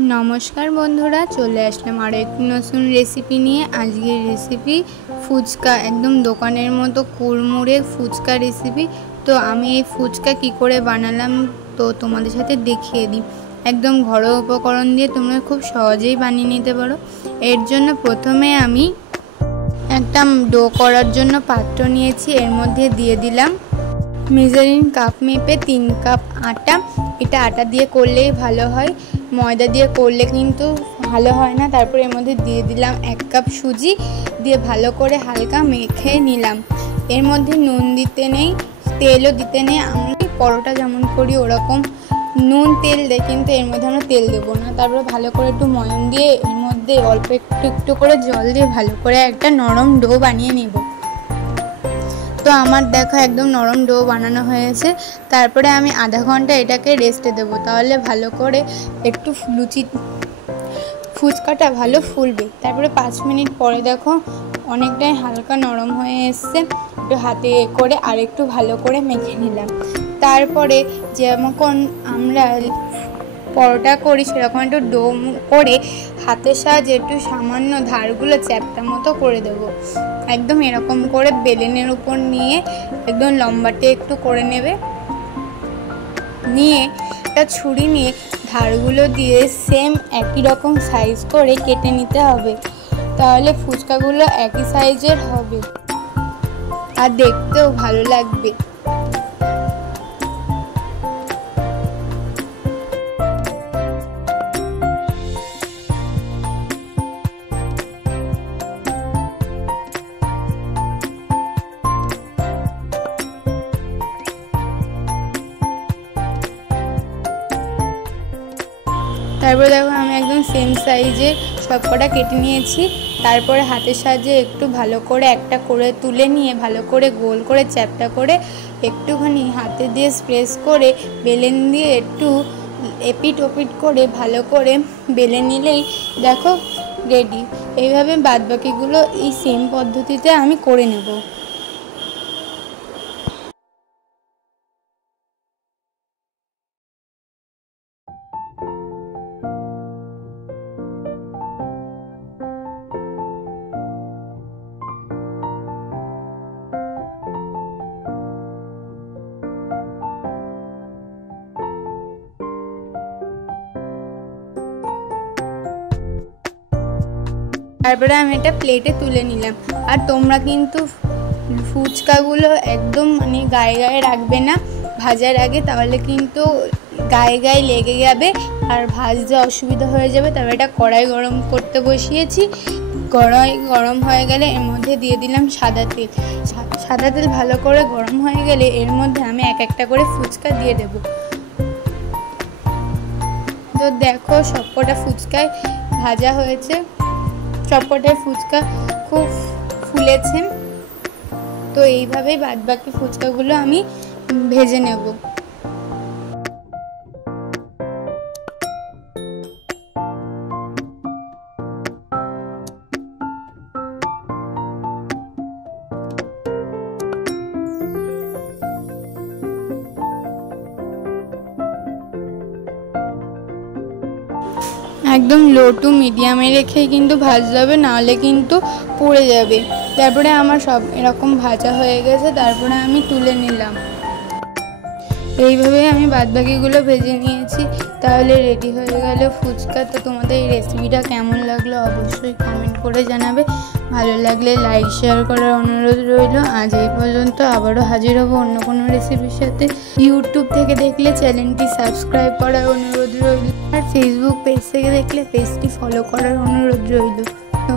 नमस्कार बंधुरा चले आसलाम आरो एक नतून रेसिपि निये। आजकेर रेसिपि फुचका एकदम दोकानेर मतो कुड़मुड़े फुचका रेसिपि। तो आमी ये फुचका कि करे बानालाम तो तोमादेर साथे देखिए दी। एकदम घरोया उपकरण दिए तोमरा खूब सहजेई बानिये निते पारो। एर जोन्नो प्रथमे आमी एकटा डो करार जोन्नो पात्र नियेछि। एर मध्ये दिए दिलाम मेजारिंग काप मेपे 3 काप आटा। এটা আটা দিয়ে করলেই ভালো হয়, ময়দা দিয়ে করলে কিন্তু ভালো হয় না। তারপর এর মধ্যে দিয়ে দিলাম 1 কাপ সুজি, দিয়ে ভালো করে হালকা মেখে নিলাম। এর মধ্যে নুন দিতে নেই, তেলও দিতে নেই। আমরা পরোটা যেমন করি ওরকম নুন তেল দেয়, কিন্তু এর মধ্যে আমরা তেল দেবো না। তারপরে ভালো করে একটু ময়ান দিয়ে এর মধ্যে অল্প একটু একটু করে জল দিয়ে ভালো করে একটা নরম ডো বানিয়ে নেব। तो आमार देखो एकदम नरम डो बानानो हयेछे। तारपरे आमी आधा घंटा एटाके रेस्टे देबो, ताहले भालो करे एकटु लुचि फुचकाटा भालो फुलबे। तारपरे 5 मिनट परे देखो अनेकटाई हालका नरम हये एसेछे। एकटु हाते करे आरेकटु भालो करे मेखे निलाम। तारपरे जेमन आमरा परोटा करी सेरकम एकटु डो करे हाथेर साहाज्ये एकटु सामान्य धारगुलो চ্যাপ্টা मतो करे देब। एकदम एरकम करे बेलेनेर ऊपर निये एकदम लम्बाटे एकटु करे नेबे। निये एक छुरी निये धारगुलो दिए सेम एकई रकम साइज करे केटे निते हबे, ताहले फुचकागुलो एकई साइजेर हबे आर देखतेও भालो लागबे। तारपर देखो आमी एकदम सेम साइजे सबकटा केटे निয়েছি। तारपर हाथेर साहाज्ये एकटु भालो करे एकटा करे तुले निये भालो करे गोल करे চ্যাপ্টা करे एकटुखानी हाथे दिए प्रेस करे बेलेन दिए एकटु एपिट ओपिट करे भालो करे बेले निलेई देखो रेडी। এইভাবে বাদবাকিগুলো এই সেম পদ্ধতিতে আমি করে নেব। तारपरे आमी एटा प्लेटे तुले निलाम। और तोमरा किन्तु फुचकागुलो एकदम माने गाये गाये राखबे ना भाजार आगे, ताहले किन्तु गाये गाये लेगे जाबे और भाजते असुविधा हये जाबे। तारपरे एटा कड़ाई गरम करते बसिएछि। कड़ाई गरम हये गेले एर मধ্যে दिए दिलाम सादा तेल। सादा तेल भालो करे गरम हये गेले एर मধ্যে आमी एक एकटा करे फुचका दिए देब। तो देखो सबकटा फुचकाई भाजा हयेछे। सबकटा फुचका खूब फुलेছে। तो এইভাবেই বাদবাকি ফুচকাগুলো আমি ভেজে নেব। एकदम लो टू मिडियामे रेखे किन्तु भाजते होबे, नाहले किन्तु पुड़े जाबे। तारपरे आमार सब एरकम भाजा हये गेछे। तारपरे आमी तुले निलाम। এইভাবে আমি বাদবাকিগুলো ভেজে নিয়েছি। তাহলে রেডি হয়ে গেল ফুচকা। তো তোমাদের এই রেসিপিটা কেমন লাগলো অবশ্যই কমেন্ট করে জানাবে। ভালো লাগলে লাইক শেয়ার করার অনুরোধ রইল। আজ এই পর্যন্ত, আবারও হাজির হব অন্য কোনো রেসিপির সাথে। ইউটিউব থেকে দেখলে চ্যানেলটি সাবস্ক্রাইব করার অনুরোধ রইল, আর ফেসবুক পেজ থেকে দেখলে পেজটি ফলো করার অনুরোধ রইল। তো